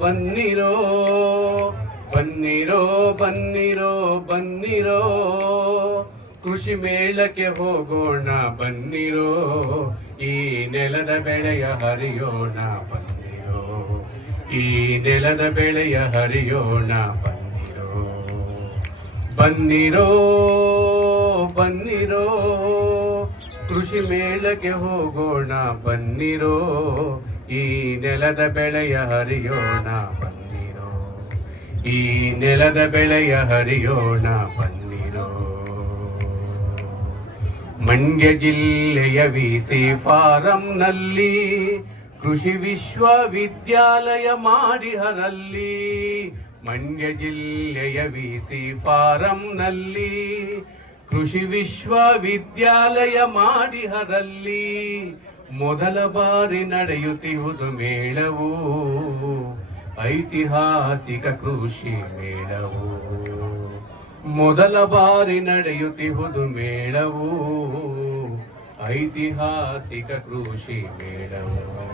ಬನ್ನಿರೋ ಬನ್ನಿರೋ ಬನ್ನಿರೋ ಬನ್ನಿರೋ. ಕೃಷಿ ಮೇಳಕ್ಕೆ ಹೋಗೋಣ ಬನ್ನಿರೋ, ಈ ನೆಲದ ಬೆಳೆಯ ಹರಿಯೋಣ ಬನ್ನಿರೋ. ಈ ನೆಲದ ಬೆಳೆಯ ಹರಿಯೋಣ ಬನ್ನಿರೋ. ಬನ್ನಿರೋ ಬನ್ನಿರೋ. ಕೃಷಿ ಮೇಳಕ್ಕೆ ಹೋಗೋಣ ಬನ್ನಿರೋ, ಈ ನೆಲದ ಬೆಳೆಯ ಹರಿಯೋಣ ಬನ್ನಿರೋ, ಈ ನೆಲದ ಬೆಳೆಯ ಹರಿಯೋಣ ಬನ್ನಿರೋ. ಮಂಡ್ಯ ಜಿಲ್ಲೆಯ ವಿಸಿ ಫಾರಂನಲ್ಲಿ ಕೃಷಿ ವಿಶ್ವವಿದ್ಯಾಲಯ ಮಾಡಿಹರಲ್ಲಿ, ಮಂಡ್ಯ ಜಿಲ್ಲೆಯ ವಿಸಿ ಫಾರಂನಲ್ಲಿ ಕೃಷಿ ವಿಶ್ವವಿದ್ಯಾಲಯ ಮಾಡಿಹರಲ್ಲಿ ಮೊದಲ ಬಾರಿ ನಡೆಯುತ್ತಿರುವುದು ಮೇಳವು. ಐತಿಹಾಸಿಕ ಕೃಷಿ ಮೇಳವು. ಮೊದಲ ಬಾರಿ ನಡೆಯುತ್ತಿರುವುದು ಮೇಳವು. ಐತಿಹಾಸಿಕ ಕೃಷಿ ಮೇಳವು.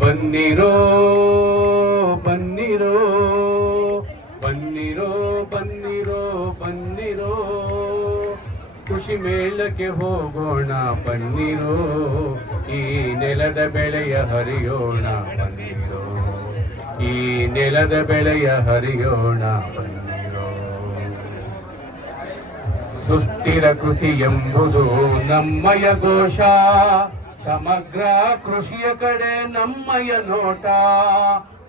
ಬನ್ನಿರೋ ಕೃಷಿ ಮೇಳಕ್ಕೆ ಹೋಗೋಣ ಬನ್ನಿರೋ ಈ ನೆಲದ ಬೆಳೆಯ ಹರಿಯೋಣ ಬನ್ನಿರೋ ಈ ನೆಲದ ಬೆಳೆಯ ಹರಿಯೋಣ ಸುಸ್ಥಿರ ಕೃಷಿ ಎಂಬುದು ನಮ್ಮಯ ಘೋಷ. ಸಮಗ್ರ ಕೃಷಿಯ ಕಡೆ ನಮ್ಮಯ ನೋಟ.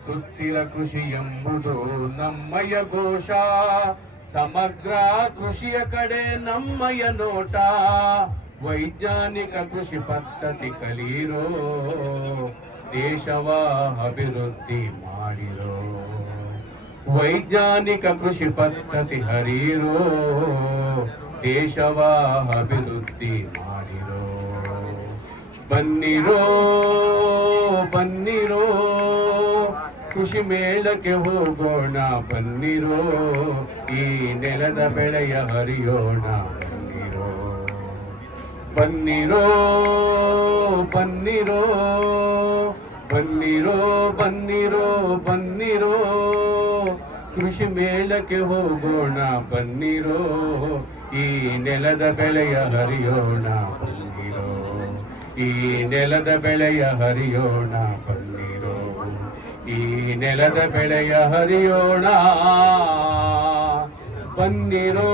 ಸುಸ್ಥಿರ ಕೃಷಿ ಎಂಬುದು ನಮ್ಮಯ ಘೋಷ. ಸಮಗ್ರ ಕೃಷಿಯ ಕಡೆ ನಮ್ಮಯ ನೋಟ. ವೈಜ್ಞಾನಿಕ ಕೃಷಿ ಪದ್ಧತಿ ಕಲೀರೋ, ದೇಶವ ಅಭಿವೃದ್ಧಿ ಮಾಡಿರೋ. ವೈಜ್ಞಾನಿಕ ಕೃಷಿ ಪದ್ಧತಿ ಹರಿರೋ, ದೇಶವ ಅಭಿವೃದ್ಧಿ ಮಾಡಿರೋ. ಬನ್ನಿರೋ ಬನ್ನಿರೋ ಕೃಷಿ ಮೇಳಕ್ಕೆ ಹೋಗೋಣ ಬನ್ನಿರೋ, ಈ ನೆಲದ ಬೆಳೆಯ ಹರಿಯೋಣ ಬನ್ನಿರೋ. ಬನ್ನಿರೋ ಬನ್ನಿರೋ ಬನ್ನಿರೋ ಬನ್ನಿರೋ ಬನ್ನಿರೋ. ಕೃಷಿ ಮೇಳಕ್ಕೆ ಹೋಗೋಣ ಬನ್ನಿರೋ, ಈ ನೆಲದ ಬೆಳೆಯ ಹರಿಯೋಣ ಬನ್ನಿರೋ. ಈ ನೆಲದ ಬೆಳೆಯ ಹರಿಯೋಣ ಬನ್ನಿರೋ. ಈ ನೆಲದ ಬೆಳೆಯ ಹರಿಯೋಣ. ಬನ್ನಿರೋ